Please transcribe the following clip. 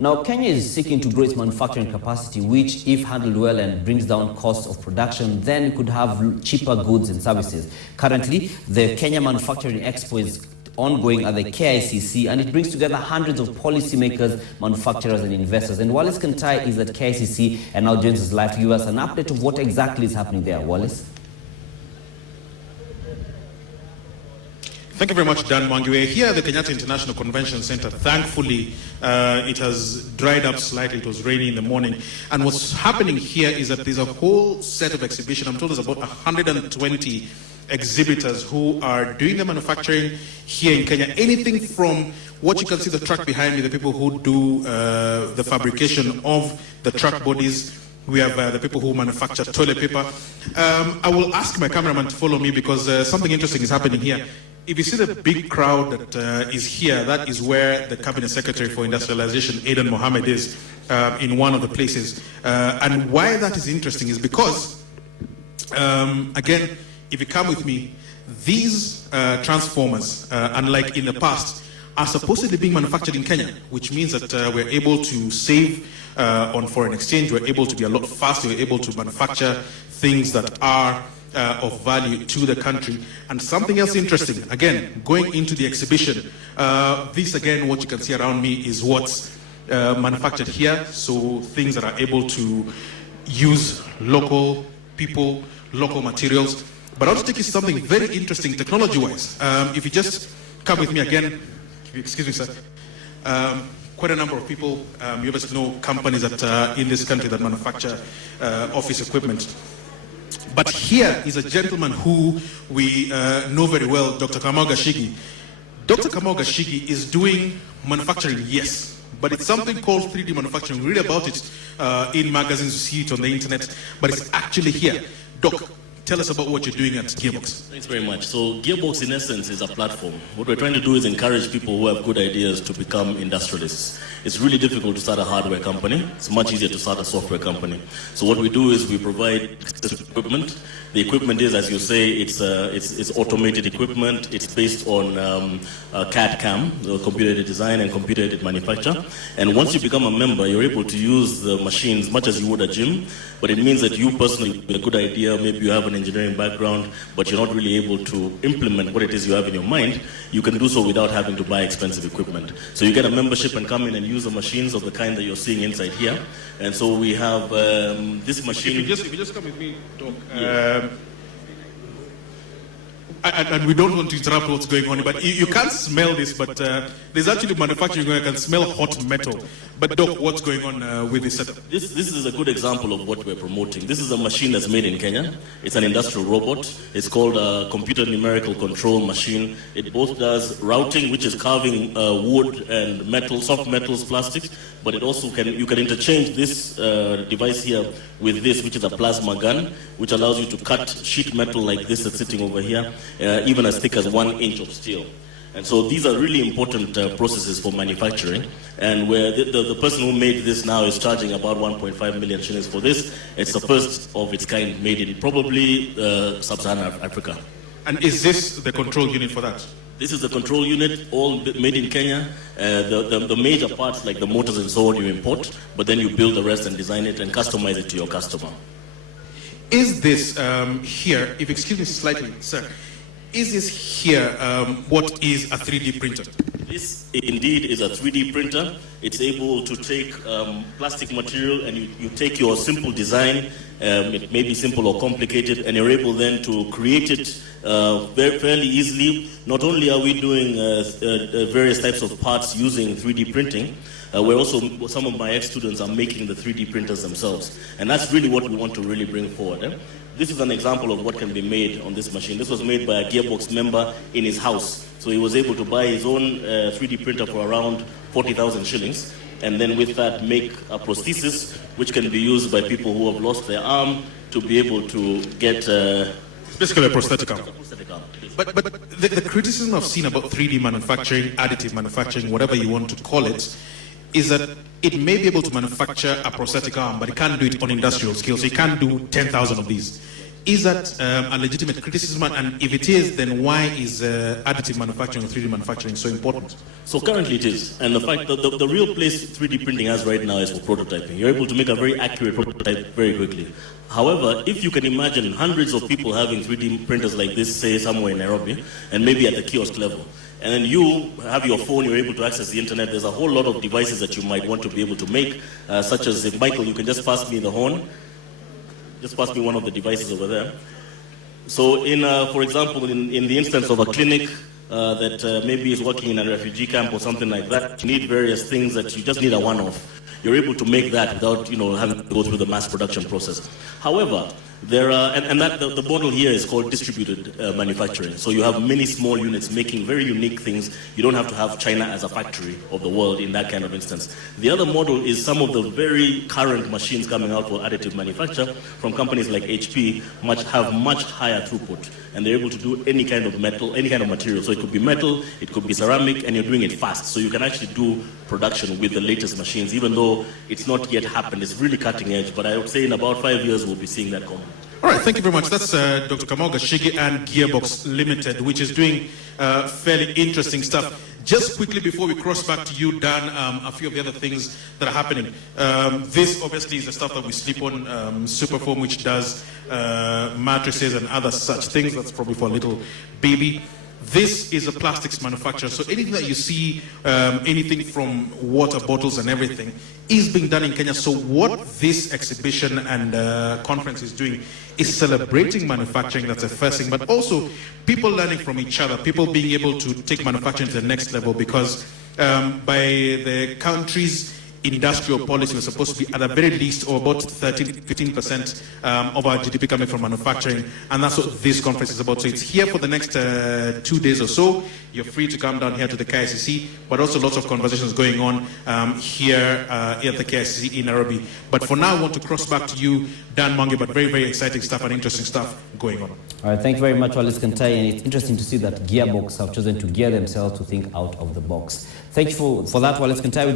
Now, Kenya is seeking to grow its manufacturing capacity, which, if handled well and brings down costs of production, then could have cheaper goods and services. Currently, the Kenya Manufacturing Expo is ongoing at the KICC, and it brings together hundreds of policymakers, manufacturers, and investors. And Wallace Kantai is at KICC and now joins us live to give us an update of what exactly is happening there. Wallace? Thank you very much, Dan Mwangi. We're here at the Kenyatta International Convention Center. Thankfully, it has dried up slightly. It was raining in the morning. And what's happening here is that there's a whole set of exhibition. I'm told there's about 120 exhibitors who are doing the manufacturing here in Kenya. Anything from what you can see the truck behind me, the people who do the fabrication of the truck bodies. We have the people who manufacture toilet paper. I will ask my cameraman to follow me because something interesting is happening here. If you see the big crowd that is here, that is where the Cabinet Secretary for Industrialization, Aden Mohammed, is in one of the places. And why that is interesting is because, again, if you come with me, these transformers, unlike in the past, are supposedly being manufactured in Kenya, which means that we're able to save on foreign exchange, we're able to be a lot faster, we're able to manufacture things that are of value to the country. And something else interesting, again, going into the exhibition, this again, what you can see around me is what's manufactured here, so things that are able to use local people, local materials. But I want to take you to something very interesting technology-wise. If you just come with me again, excuse me, sir. Quite a number of people, you obviously know companies that in this country that manufacture office equipment. But here is a gentleman who we know very well, Dr. Kamau Gashigi. Dr. Kamau Gashigi is doing manufacturing, yes, but it's something called 3D manufacturing. Read about it in magazines, you see it on the internet, but it's actually here. Doc, tell us about what you're doing at Gearbox. Thanks very much. So Gearbox, in essence, is a platform. What we're trying to do is encourage people who have good ideas to become industrialists. It's really difficult to start a hardware company. It's much easier to start a software company. So what we do is we provide equipment. The equipment is, as you say, it's automated equipment. It's based on CAD/CAM, computer-aided design and computer-aided manufacture. And once you become a member, you're able to use the machines much as you would a gym. But it means that you personally, with a good idea, maybe you have an engineering background, but you're not really able to implement what it is you have in your mind, you can do so without having to buy expensive equipment. So you get a membership and come in and use the machines of the kind that you're seeing inside here. And so we have this machine. If you just come with me, Doc. Yeah. And we don't want to interrupt what's going on, but you can't smell this, but there's actually manufacturing going on. I can smell hot metal. But Doc, what's going on with this setup? This is a good example of what we're promoting. This is a machine that's made in Kenya. It's an industrial robot. It's called a computer numerical control machine. It both does routing, which is carving wood and metal, soft metals, plastics, but it also you can interchange this device here with this, which is a plasma gun, which allows you to cut sheet metal like this that's sitting over here, even as thick as 1 inch of steel. And so these are really important processes for manufacturing. And where the person who made this now is charging about 1.5 million shillings for this. It's the first of its kind made in probably sub-Saharan Africa. And is this the control unit for that? This is the control unit, all made in Kenya. The major parts like the motors and so on you import, but then you build the rest and design it and customize it to your customer. Is this here, if excuse me slightly, sir, is this here what is a 3D printer? This indeed is a 3D printer. It's able to take plastic material and you take your simple design, it may be simple or complicated, and you're able then to create it fairly easily. Not only are we doing various types of parts using 3D printing, we're also, some of my ex-students are making the 3D printers themselves. And that's really what we want to really bring forward. This is an example of what can be made on this machine. This was made by a Gearbox member in his house. So he was able to buy his own 3D printer for around 40,000 shillings. And then with that, make a prosthesis, which can be used by people who have lost their arm to be able to get... basically a prosthetic arm. But the criticism I've seen about 3D manufacturing, additive manufacturing, whatever you want to call it, is that it may be able to manufacture a prosthetic arm, but it can't do it on industrial scale. So you can't do 10,000 of these. Is that a legitimate criticism? And if it is, then why is additive manufacturing or 3D manufacturing so important? So currently it is. And the fact that the real place 3D printing has right now is for prototyping. You're able to make a very accurate prototype very quickly. However, if you can imagine hundreds of people having 3D printers like this, say somewhere in Nairobi, and maybe at the kiosk level, and then you have your phone, you're able to access the internet, there's a whole lot of devices that you might want to be able to make, such as, if Michael, you can just pass me the horn. Just pass me one of the devices over there. So for example, in the instance of a clinic that maybe is working in a refugee camp or something like that, you need various things that you just need a one-off. You're able to make that without having to go through the mass production process. However, there are, and that the model here is called distributed manufacturing. So you have many small units making very unique things. You don't have to have China as a factory of the world in that kind of instance. The other model is some of the very current machines coming out for additive manufacture from companies like HP have much higher throughput. And they're able to do any kind of metal, any kind of material. So it could be metal, it could be ceramic, and you're doing it fast. So you can actually do production with the latest machines, even though it's not yet happened. It's really cutting edge, but I would say in about 5 years, we'll be seeing that come. All right, thank you very much. That's Dr. Kamau Gashigi and Gearbox Limited, which is doing fairly interesting stuff. Just quickly before we cross back to you, Dan, a few of the other things that are happening. This obviously is the stuff that we sleep on, Superform, which does mattresses and other such things. That's probably for a little baby. This is a plastics manufacturer, so anything that you see, anything from water bottles and everything, is being done in Kenya. So what this exhibition and conference is doing is celebrating manufacturing. That's the first thing, but also people learning from each other, people being able to take manufacturing to the next level, because by the country's industrial policy, we're supposed to be at the very least, or about 15% of our GDP coming from manufacturing, and that's what this conference is about. So it's here for the next 2 days or so. You're free to come down here to the KICC, but also lots of conversations going on here at the KICC in Nairobi. But for now, I want to cross back to you, Dan Mange, but very, very exciting stuff and interesting stuff going on. All right, thank you very much, Wallace Kantai, and it's interesting to see that Gearbox have chosen to gear themselves to think out of the box. Thank you for that, Wallace Kantai.